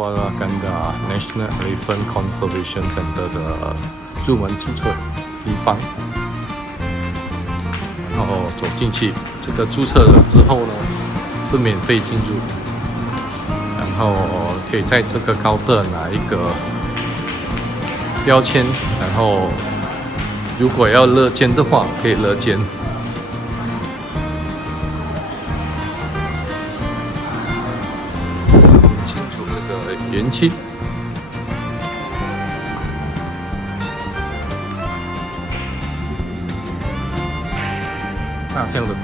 瓜拉干的 National Elephant Conservation Center 的入门注册地方，然后走进去，这个注册了之后呢是免费进入，然后可以在这个高的拿一个标签，然后如果要勒肩的话可以勒肩。清楚这个园区。大象的头，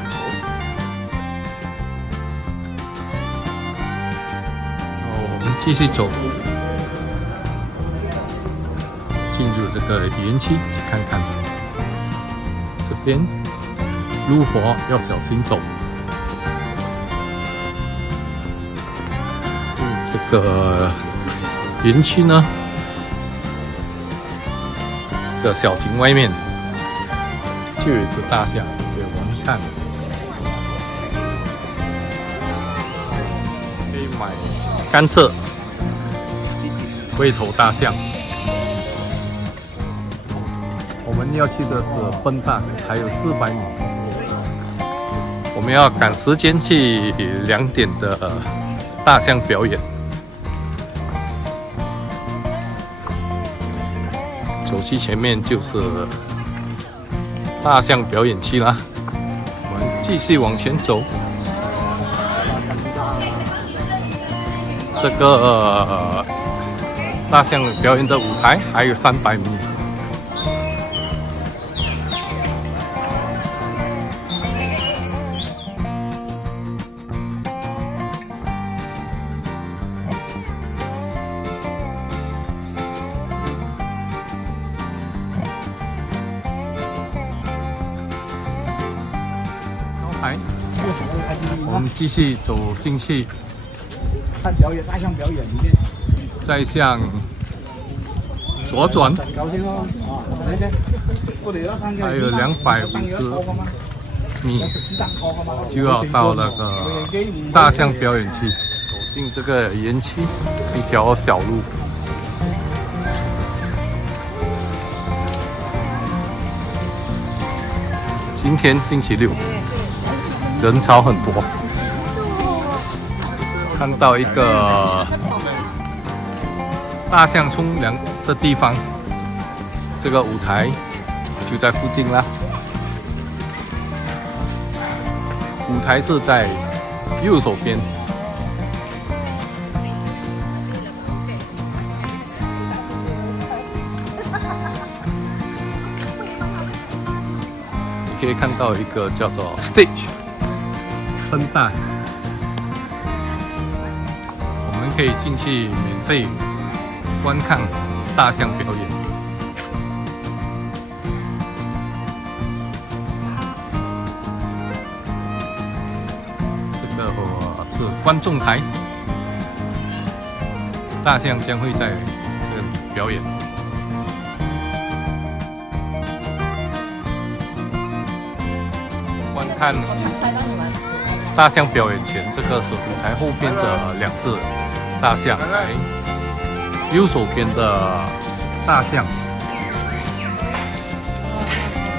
然后我们继续走，进入这个园区去看看。这边路滑要小心走。进这个园区呢，这个小亭外面就有一只大象。看，可以买甘蔗喂头大象。我们要去的是奔大，还有400米。我们要赶时间去2点的大象表演。走去前面就是大象表演区啦。继续往前走，这个大象表演的舞台还有300米。我们继续走进去，看表演，大象表演里面，再向左转，还有250米就要到那个大象表演区。走进这个园区，一条小路。今天星期6。人潮很多，看到一个大象冲凉的地方，这个舞台就在附近啦。舞台是在右手边。你可以看到一个叫做 stage。分大，我们可以进去免费观看大象表演。这个是观众台，大象将会在这里表演。观看大象表演前，这个是舞台后边的2只大象，右手边的大象，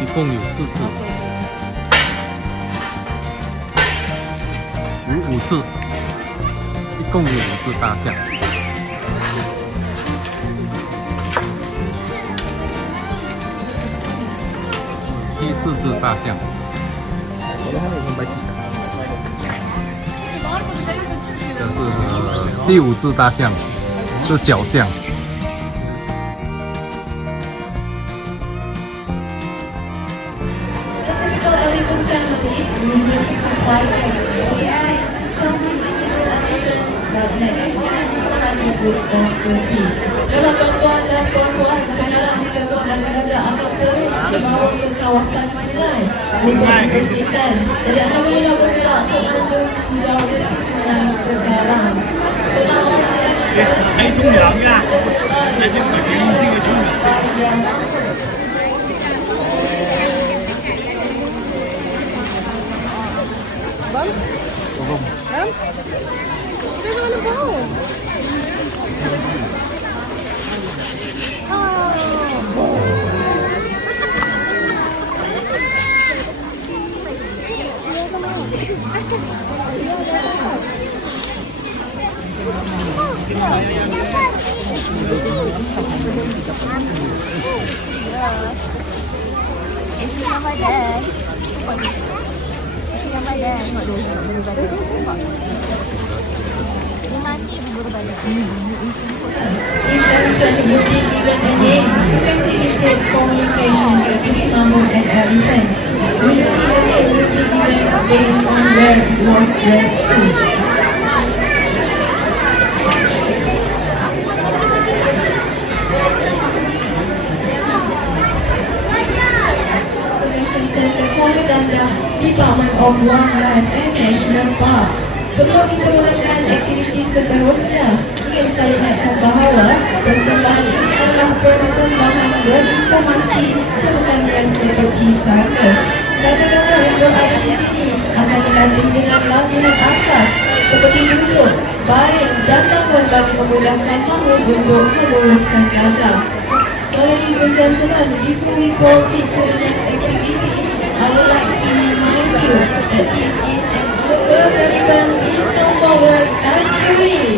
一共有4只，有5只，一共有5只大象。第4只大象。这是第5只大象，是小象。Kalau tuan-tuan dan puan-puan sekarang sedang akan terus dibawa ke kawasan sungai untuk dibersihkan. Jadi anda bolehlah bergerak ke ujung hijau di sungai sekarang. Selamat Bang? Bang? Where do you want to go? Isi Ramadan. Isi Ramadan. Tengok dia tengok bulu badan. Nampak? Dia mandi bulu badan. Each elephant will be given a name to facilitate communication between mammal and elephant. Usually the name will be given based on where it was rescued. Center Kuala Department of Wildlife and National Park. Sebelum kita mulakan aktiviti seterusnya, ingin saya ingatkan bahawa persembahan ini adalah persembahan berinformasi dan bukan biasa pergi sarkas. Gajah-gajah yang berada di sini akan dilatih dengan lagu asas seperti duduk, baring dan bangun bagi memudahkan kamu untuk meluruskan gajah. So ladies and gentlemen, before we proceed to the next activity, I would like to remind you that this is an outdoor elephant please come forward category.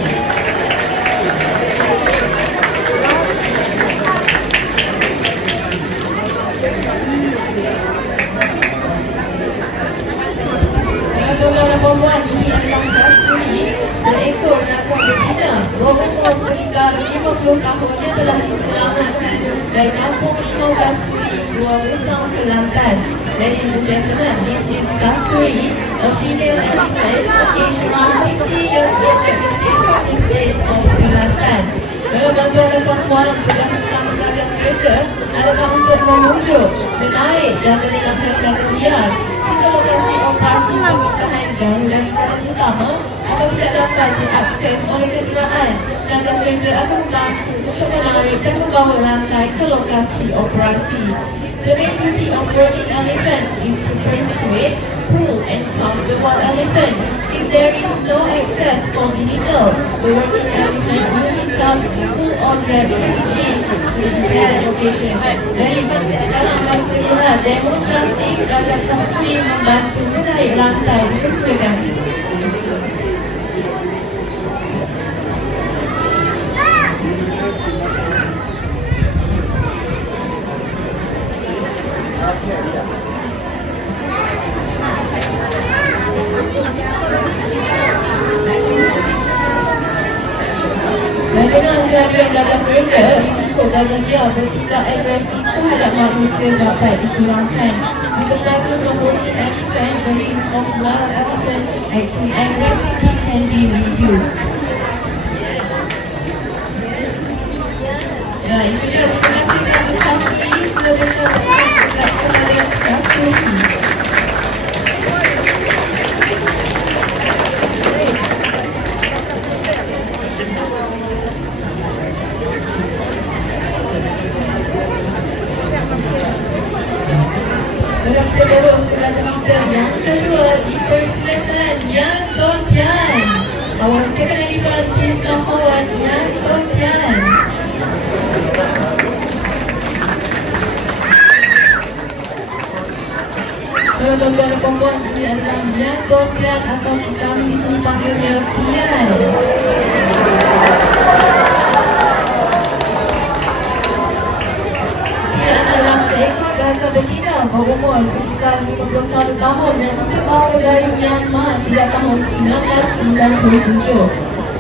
Perempuan ini adalah kasturi seekor gajah betina berumur sekitar 50 tahun yang telah diselamatkan dari kampung Limau Kasturi, Gua Musang, Kelantan. Ladies and gentlemen, this is Kasturi, a female elephant aged around 50 years old at the Singapore State of Kelantan. Dalam bantuan perempuan, tugas utama gajah kereta adalah untuk memujuk, menarik dan meninggalkan gajah liar hingga lokasi operasi pemindahan jauh dari jalan utama atau tidak dapat diakses oleh kenderaan. Gajah kereta akan membantu untuk menarik dan membawa rantai ke lokasi operasi. The main duty of working elephant is to persuade, pull and calm the wild elephant. If there is no access for vehicle, the working elephant will be tasked to pull or drag heavy chain to the desired location. Jadi, sekarang akan kita lihat demonstrasi gajah kasturi membantu menarik rantai keseluruhan. Dengan kehadiran gajah kereta, risiko gajah liar bertindak agresif terhadap manusia dapat dikurangkan. In the presence of working elephant, the risk of wild elephant acting aggressively can be reduced. Ya, itu dia. Terima kasih kerana Kasturi. Sila berkata kepada Kasturi. Kita terus ke gajah kita yang kedua, dipersilakan Yang Ton Pian. Our second elephant, please come forward, Yang Ton Pian. Tuan-tuan dan puan-puan, ini adalah Yang Ton Pian atau kami di sini panggilnya Pian. Gajah betina berumur sekitar 51 tahun yang dibawa dari Myanmar sejak tahun 1997.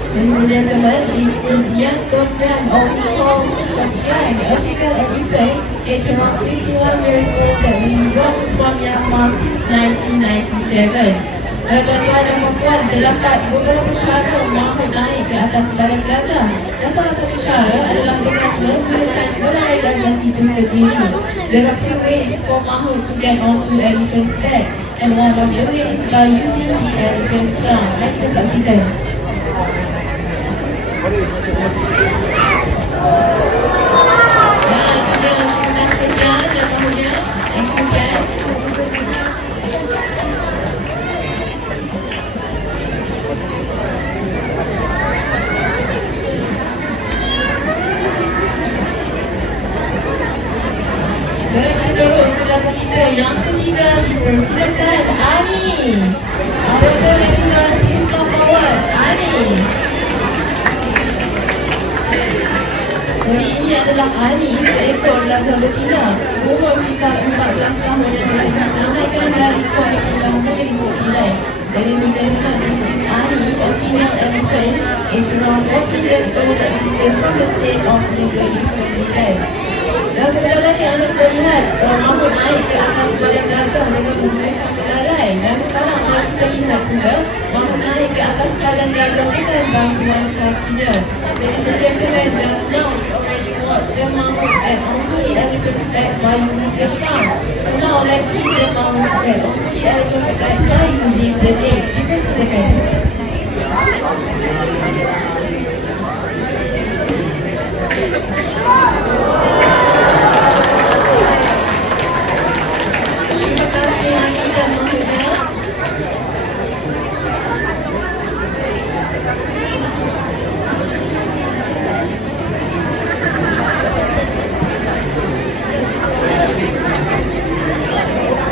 Ladies and gentlemen, this is Yang Ton Pian or we call Pian, a female elephant aged around 51 years old that we brought from Myanmar since 1997. Tuan-tuan dan puan-puan, terdapat beberapa cara mahu naik ke atas badan gajah. Dan salah satu cara adalah dengan menggunakan belai gajah itu sendiri. There are few ways for mahu to get onto elephant's back, and one of the ways is by using the elephant's trunk. Mari kita saksikan. Terima kasih Pian dan mahunya. Thank you Pian. Terus gajah kita yang ketiga, dipersilakan Ani. Our third elephant, please come forward, Ani. Jadi ini adalah Ani, seekor gajah betina. Umur sekitar 14 tahun dan telah diselamatkan dari kuala penjara di Sepilai. Ladies and gentlemen, this is Ani, a female elephant, aged around 14 years old that was saved from the state of Negeri Sepilai. Dan sebentar lagi anda boleh lihat Mahmud naik ke atas badan gajah dengan menggunakan kendaraan. Dan sekarang kita lihat pula Mahmud naik ke atas badan gajah dengan bantuan kakinya. Ladies and gentlemen, just now we already watched the Mahmud and onto the elephant's back by using the trunk. So now let's see the Mahmud and onto the elephant's back by using the leg. Give us a second. Terima kasih Ani dan Mahmudnya.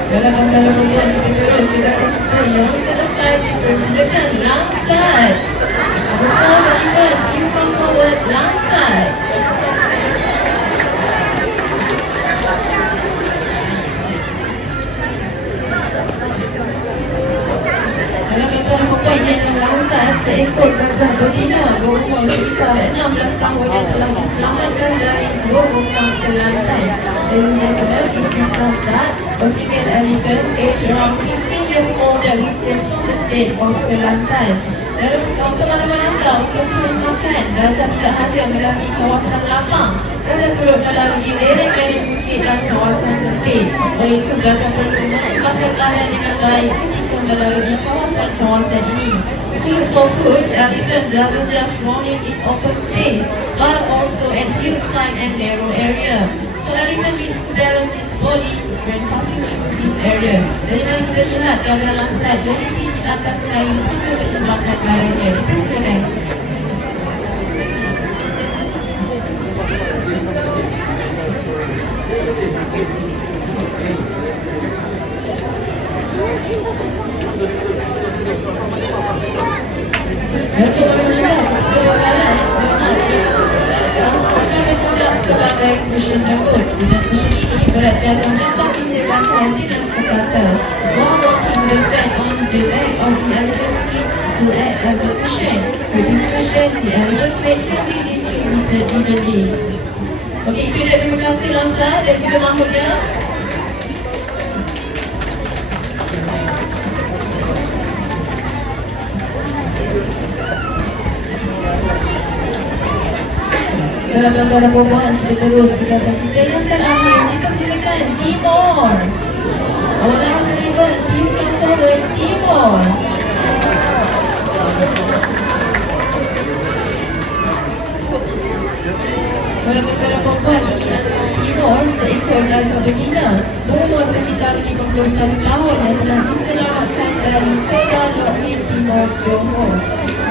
Dalam antara kemudian kita terus kita kita yang keempat dipersilakan langsat. Bukan berikan, please come forward langsat. Dalam antara keempat yang langsat, seekor gajah betina berumur sekitar 16 tahun yang telah diselamatkan dari dua busang ke lantai. Dan yang terakhir is langsat, a female elephant aged around 16 years old that was saved from the state of Kelantan. Dan untuk mana-mana anda untuk turun makan, gajah tidak hanya melalui kawasan lapang. Gajah turut melalui lereng dari bukit dan kawasan sempit. Oleh itu, gajah perlu menempatkan lahan dengan baik ketika melalui kawasan-kawasan ini. To focus, elephant doesn't just roam in open space, but also at hillside and narrow area. So elephant needs to balance its body when passing through this area. Dari mana kita lihat gajah langsat berhenti di atas kayu sambil bertembakkan barangnya. Silakan. Untuk berjalan, sebagai cushion lembut. Dengan cushion ini, berat gajah dapat diselarkan dengan sekata. While walking the bed on the back of the elephant's feet will act as a cushion. With this cushion, the elephant's weight can be distributed evenly. Okey, itu dia. Terima kasih Langsat dan juga Mahmudnya. Dalam antara perempuan kita terus ke dasar kita yang terakhir, dipersilakan Timor. Awal Ahsan Ribbon, please come forward Timor. Dalam antara perempuan ini adalah Timor, seekor gajah betina berumur sekitar 51 tahun yang telah diselamatkan dari Tegal Lokmin Timor, Johor.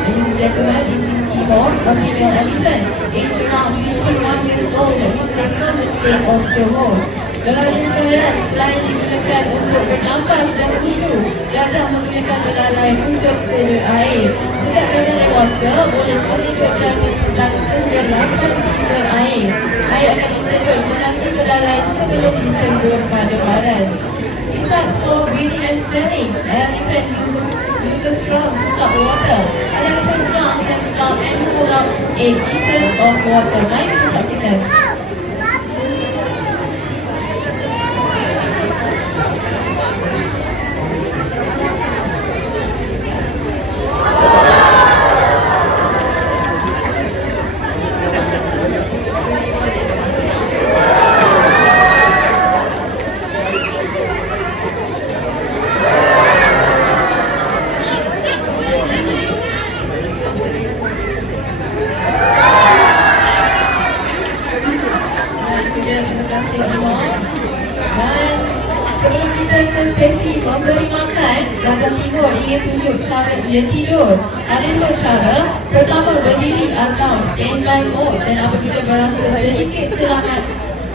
Ladies and gentlemen, this is Timor, a female elephant, aged around 51 years old that was saved from the state of Johor. Dalam sekalian, selain digunakan untuk bernafas dan minum, gajah menggunakan belalai untuk sedia air. Setiap gajah dewasa boleh menyebabkan bertumbang sehingga 8 liter air. Air akan disedut melalui belalai sebelum disedut pada badan. Besides for breathing and smelling, elephant uses straw to suck water. Elephant straw can suck and hold up 8 liters of water. Mari kita saksikan. Memberi makan, gajah Timor ingin tunjuk cara dia tidur. Ada dua cara. Pertama, berdiri atau standby mode, dan apabila berasa sedikit selamat,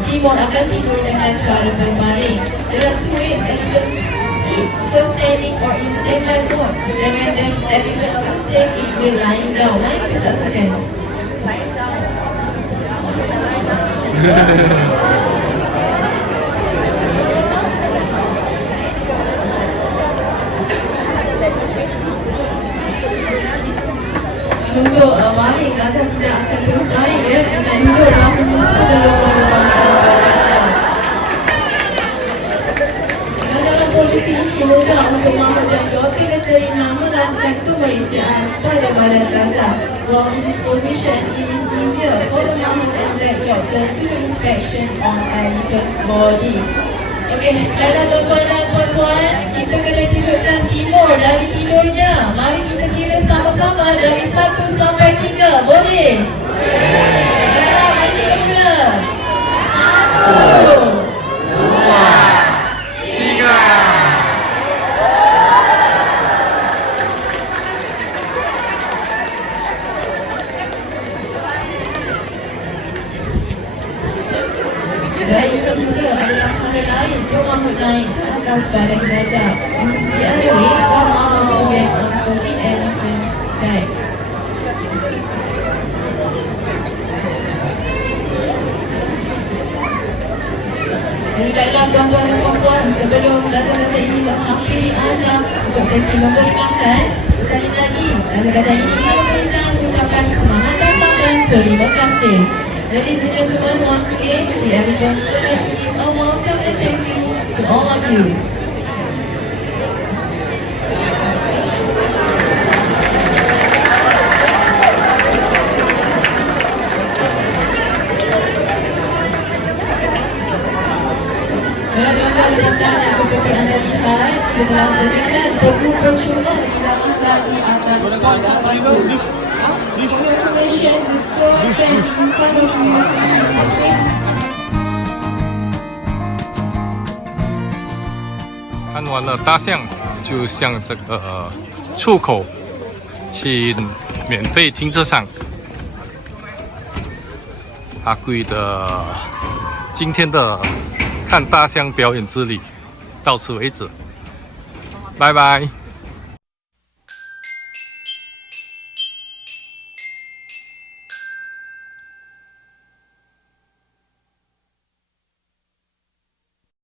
Timor akan tidur dengan cara berbaring. There are two ways elephants sleep, first standing or in standby mode. Dan when the elephant feels safe, it will lying down. Mari kita saksikan. Untuk mari gajah tidak akan terus naik ya. Kita duduk dalam musuh lubang-lubang gajah. Dan dalam posisi ini mudah untuk mahajat dokter veterina melakukan pemeriksaan pada badan gajah. While in this position, it is easier for the mahajat doctor to do inspection on elephant's body. Okey, dalam tuan-tuan dan puan-puan, kita kena tunjukkan timur dari tidurnya. Mari kita kira sama-sama dari 1 sampai 3. Boleh? Baiklah, mari kita mula. 1, 2, 3. Dan itu juga adalah cara lain untuk naik ke atas badan gajah. This is the other way for mama to get onto the elephant's back. Jadi baiklah tuan-tuan dan puan-puan, sebelum gajah-gajah ini menghampiri anda untuk sesi memberi makan, sekali lagi gajah-gajah ini memberikan ucapan selamat datang dan terima kasih. Ladies and gentlemen, once again, the elephants would like to give a welcome and thank you to all of you. Dan seperti anda lihat, kita telah sediakan tebu percuma hidangan di atas batu. For information, the store fence in front of you is the same. 看完了大象，就向这个出口去免费停车场。阿贵的今天的看大象表演之旅到此为止，拜拜。